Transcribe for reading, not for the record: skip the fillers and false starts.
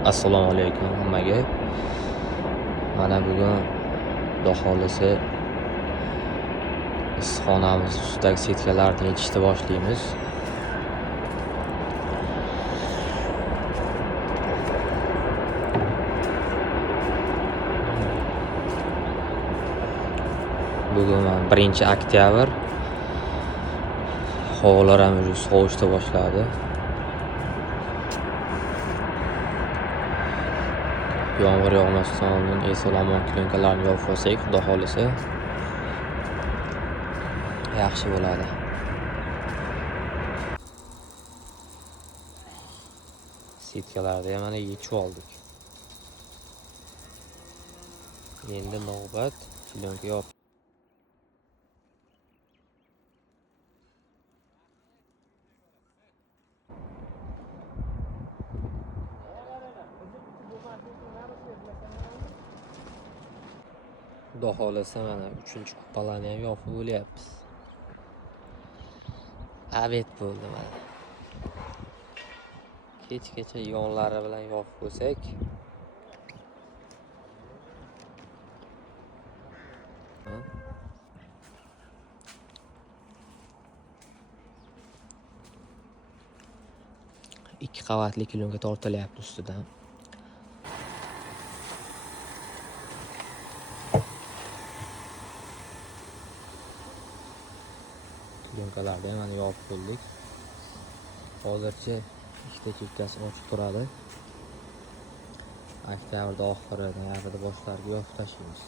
Assalomu alaykum hammaga. Mana bugun Xudo xolisa issiqxonamiz ustidagi setkalarni yechishni boshlaymiz. Bugun 1-oktyabr. Havolar ham sovishta boshladi. Yomg'ir yog'masdan oldin eson-omon plyonkalarni yopib olsak, Xudo xolisa yaxshi bo'ladi. Setkalarni ham mana yechib oldik. Endi navbat plyonka yopib Xudo xolasa mana 3-kupalarni ham yopib bo'lyapmiz. Abed bo'ldi mana. Kechgacha yonlari bilan yopib qo'ysak, ikki qavatli plyonka tortilyapti ustidan. Plyonkalarni ham mana yopib bo'ldik. Hozircha ikkita chekkasi ochiq turadi. Oktyabrda oxiri, noyabrda boshlariga yopib tashlaymiz.